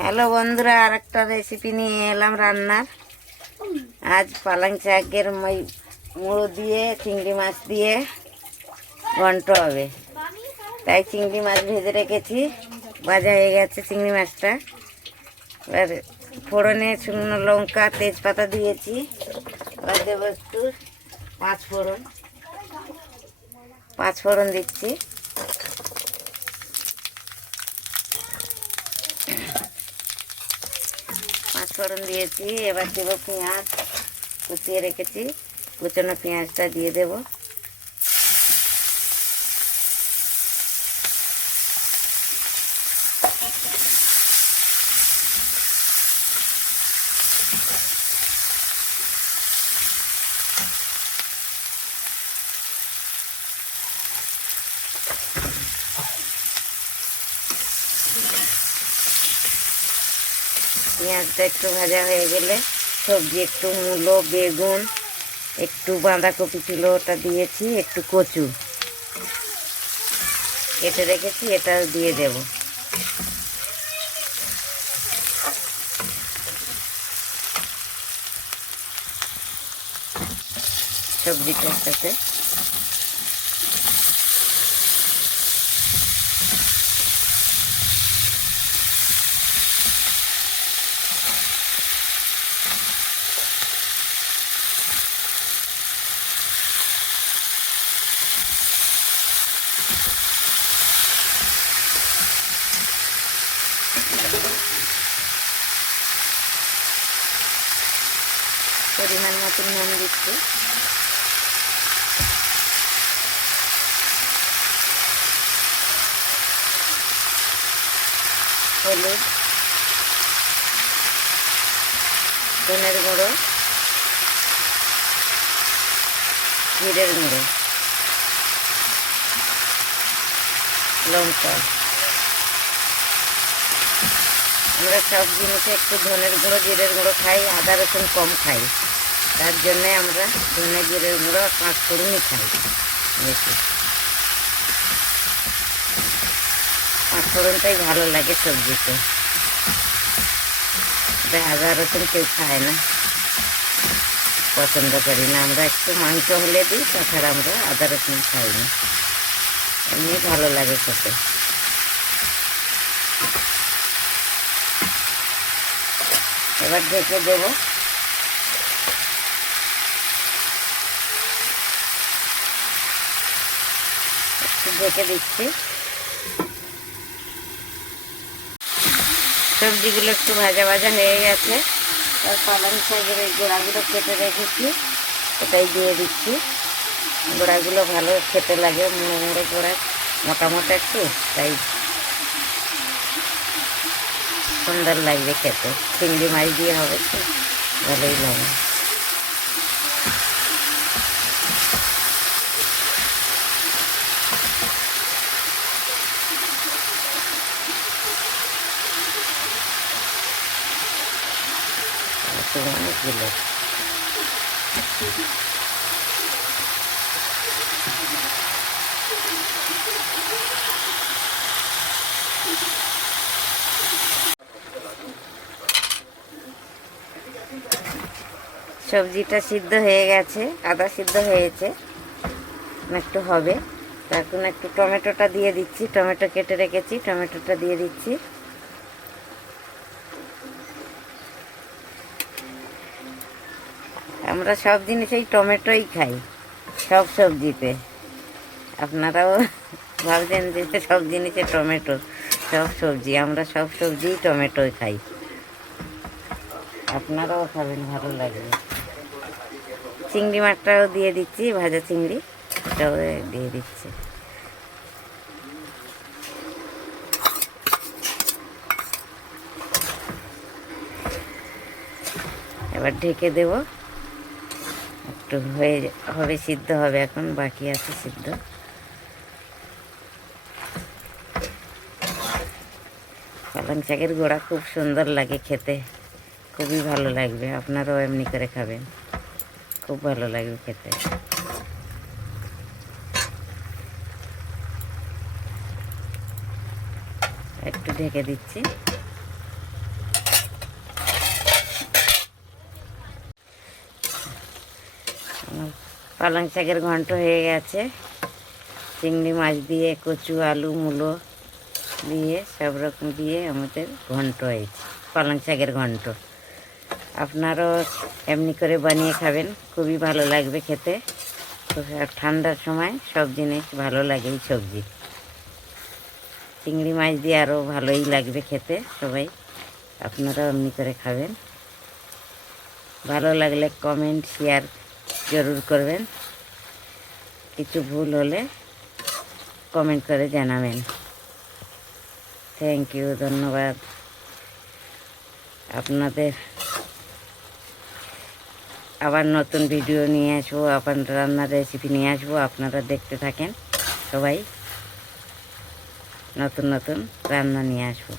Hello বন্ধুরা, আর একটা recipe নিয়ে এলাম রান্নার। আজ পালং শাকের মুড়ো দিয়ে চিংড়ি মাছ দিয়ে ঘন্ট হবে। তাই চিংড়ি মাছ ভেজে রেখেছি, ভাজা হয়ে গেছে চিংড়ি মাছটা। এবার ফোড়নে শুকনো লঙ্কা তেজপাতা দিয়েছি। এবার দেবো একটু পাঁচ ফোড়ন দিচ্ছি। পাঁচফোড়ন দিয়েছি। এবার দেবো পেঁয়াজ, কুচিয়ে রেখেছি, কুচানো পেঁয়াজটা দিয়ে দেব। পেঁয়াজটা একটু ভাজা হয়ে গেলে সবজি একটু মূলো, বেগুন, একটু বাঁধাকপি ছিল ওটা দিয়েছি, একটু কচু কেটে রেখেছি, এটাও দিয়ে দেব। সবজিটার সাথে পরিমাণ মতন নুন দিচ্ছি। হলুদ, ধনের গুঁড়ো, জিরের গুঁড়ো, লঙ্কা। আমরা সব জিনিসে একটু ধনের গুঁড়ো, জিরের গুঁড়ো খাই, আদা রসুন কম খাই। তার জন্যে আমরা ধনে জিরের গুঁড়ো পাঁচফোড়নই খাই বেশি। পাঁচফোড়নটাই ভালো লাগে সবজিতে। আদা রসুন কেউ খায় না, পছন্দ করি না। আমরা একটু মাংস হলে দিই, তাছাড়া আমরা আদা রসুন খাই না, এমনি ভালো লাগে খেতে। এবার ঢেকে দেবো। ঢেকে দিচ্ছি। সবজিগুলো একটু ভাজা ভাজা হয়ে গেছে। আর পালং শাকের এই গোড়াগুলো কেটে রেখেছি, এটাই দিয়ে দিচ্ছি। গোড়াগুলো ভালো খেতে লাগে, মুড়ো মুড়ো গোড়া, মোটা মোটা একটু, তাই সুন্দর লাগবে খেতে। চিংড়ি মাছ দিয়ে হবে তো ভালোই লাগে। অনেকগুলো সবজিটা সিদ্ধ হয়ে গেছে, আদা সিদ্ধ হয়েছে, একটু হবে। এখন একটু টমেটোটা দিয়ে দিচ্ছি। টমেটো কেটে রেখেছি, টমেটোটা দিয়ে দিচ্ছি। আমরা সব জিনিসেই টমেটোই খাই, সব সবজিতে। আপনারাও ভাবছেন যে সব জিনিসে টমেটো, সব সবজি, আমরা সব সবজিই টমেটোই খাই। আপনারাও খাবেন, ভালো লাগবে। চিংড়ি মাছটাও দিয়ে দিচ্ছি, ভাজা চিংড়ি, এটাও দিয়ে দিচ্ছি। এবার ঢেকে দেব। একটু হবে, সিদ্ধ হবে, এখন বাকি আছে সিদ্ধ। পালং শাকের গোড়া খুব সুন্দর লাগে খেতে, খুবই ভালো লাগবে। আপনারাও এমনি করে খাবেন, খুব ভালো লাগবে খেতে। একটু ঢেকে দিচ্ছি। পালং শাকের ঘন্ট হয়ে গেছে। চিংড়ি মাছ দিয়ে, কচু, আলু, মূলো দিয়ে, সব রকম দিয়ে আমাদের ঘন্ট হয়েছে, পালং শাকের ঘন্ট। আপনারাও এমনি করে বানিয়ে খাবেন, খুবই ভালো লাগবে খেতে। ঠান্ডার সময় সব জিনিস ভালো লাগে এই সবজি। চিংড়ি মাছ দিয়ে আরও ভালোই লাগবে খেতে। সবাই আপনারাও এমনি করে খাবেন। ভালো লাগলে কমেন্ট, শেয়ার জরুর করবেন। কিছু ভুল হলে কমেন্ট করে জানাবেন। থ্যাংক ইউ, ধন্যবাদ। আপনাদের আবার নতুন ভিডিও নিয়ে আসবো, আবার রান্নার রেসিপি নিয়ে আসবো। আপনারা দেখতে থাকেন, সবাই নতুন নতুন রান্না নিয়ে আসবো।